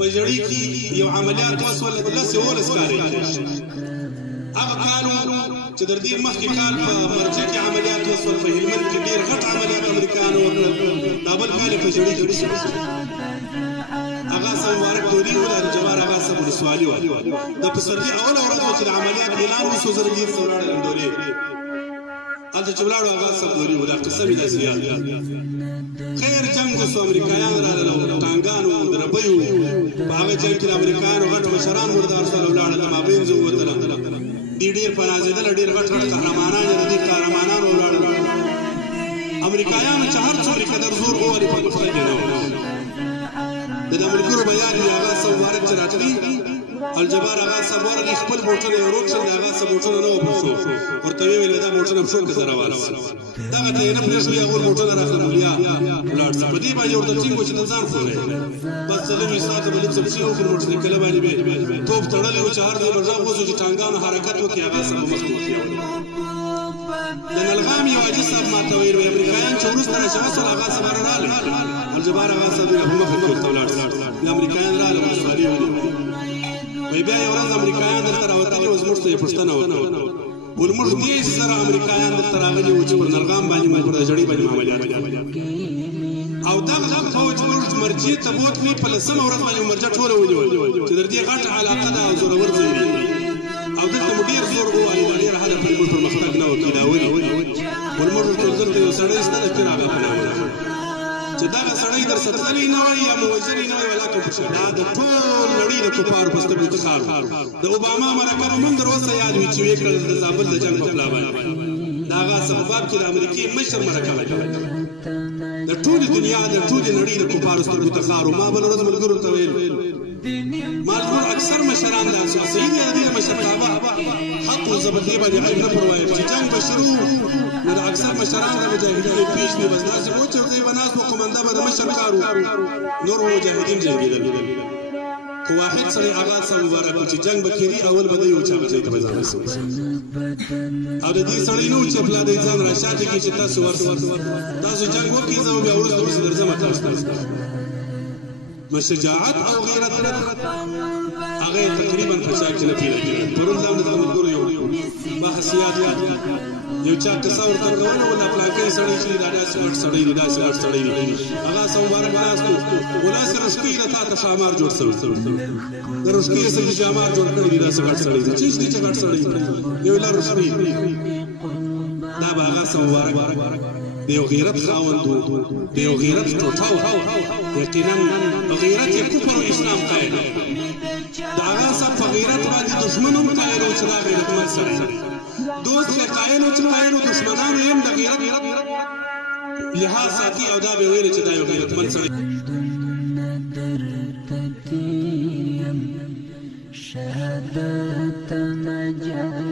په ژړۍ کې یو عملیات وسول د 11 کال هغه کالو چې د دې مخکې کال په مرجع کې عملیات وسول په هلمند کې ډېر غټ عملیات امریکایانو وکړل دا بل کال په ژړۍ کې هغه مبارک دوري ولا الجوار هغه سب ولسوالي و د پسرلي اول ورځ چې د عملیات اعلان وشو زرګیر سوراړ لندوري انت چبلاړو هغه سب دوري ولا قسم د زیات خیر جنگ وسو امریکایان راغلو ټانګانو دربیو په هغه جنگ کې امریکایانو غټ مشران مردار سره ولاړل ما بین زو وته دي ډیر پنازیدل ډیر غټ قهرمانان دي قهرمانان ولاړل امریکایانو چې هر څومره قدر زور غوړي په خپل کې د ملګرو بیان دی هغه سم مبارک چې راتلی الجبار هغه سم ورغی خپل بوټونه یې روکشل هغه سم بوټونه نه وپوښو ورته ویل دا بوټونه شو که زره واره دغه ته یې نه پرېښودی هغه بوټونه راخلم ولیا ولاړ څه په دې باندې ورته ټینګ و چې د ځان خورئ بس څلوېښت ساعته به لږ څه پسې وکړو موټرسایکله باندې به توپ تړلی و چې هر ځای به غږ وسو چې ټانګانو حرکت وکړي هغه سم به مخکې وخېول د نلغام یو حاجي صاحب ماته ویل وایي امریکایان چې وروسته راشغسل هغه سم راغلل الجبار هغه سم په مخکې ورته ولاړ د امریکایان راغله ولسوالي وایي بیا یو ورځ امریکایان دلته راوتلي وو زموږ ته یې پوښتنه وکړه ول موږ دېرش زره امریکایان دلته راغلي وو چې پر نلغام باندې موږ پر د ژړۍ باندې عملیات او دغه فوج موږ مرجع ته بوتلي په 10مه ورځ باندې مرجع ټوله ونیول چې در دې غټه علاقه ده او زورور ځای دی او دلته مو ډېر زور ووایي دا ډېر هدف موږ پرمختګ نه وکړي دا ولې ول موږ ورته دلته یو سړی شته دی چې راغلی چې دغه سړی در ستلی نه وای یا موجري نه وای ولاکه پوښه دا د ټول نړۍ د کفارو په سترګو افتخار د اوباما مرکه به موږ در اوسه یاد وي چې ویې کړل د زابل د جنګ په پلا باندې د هغه سبب کې د امریکې مشر مرکه وکړه د ټولې دنیا د ټولې نړۍ د کفارو سترګو افتخار ما بله ورځ ملګرو ته ویل ما زموږ اکثر مشران داسې وو صحیح دی د دې مشرتابه حق و زه به دې باندې عیب نه پر وایم چې جنګ به شروع نو د اکثر مشران د مجاهدینو پیژني بس داسې و چې ورته به ناست و قمنده به د مشر کار و نور به مجاهدین جنګېدل خو واحد سړی هغه صاحب مبارک و چې جنګ به کېدي اول به دی و چې هغه ځای ته به ځان رسوي او د دې سړی نه و چې پلادی ځان را شاته کړي چې تاسو تاسو جنګ وکړئ زه به بیا وروسته پسې درځم تاسو ته شجاعت او غیرت هغه تقریبا په شا کې نه پیدا پرون دا د ملګرو یو بحث یاد یو چا قصه ورته کوله ولا پلاکې سړی چې دا داسې غټ سړی دی داسې غټ سړی دی هغه سم مبارک ناستو ولاسې رشکۍ له تا ته ښامار جوړ سوی د رشکۍ څخه جامار جوړ کړی دی داسې غټ سړی دی چیش دی چې غټ سړی یو له رشکۍ دا به هغه سم مبارک د یو غیرت خاوند د یو غیرت ټوټه یقینا غیرت یې کفر او اسلام قایل د هغه صاحب په غیرت باندې دښمن هم قایل و چې دا غیرتمند سړی دوست یې قایل و چې قایل و دښمنانو یې هم د غیرت لحاظ ساتي او دا به ویل چې دا یو غیرتمند سړی شهادت نجات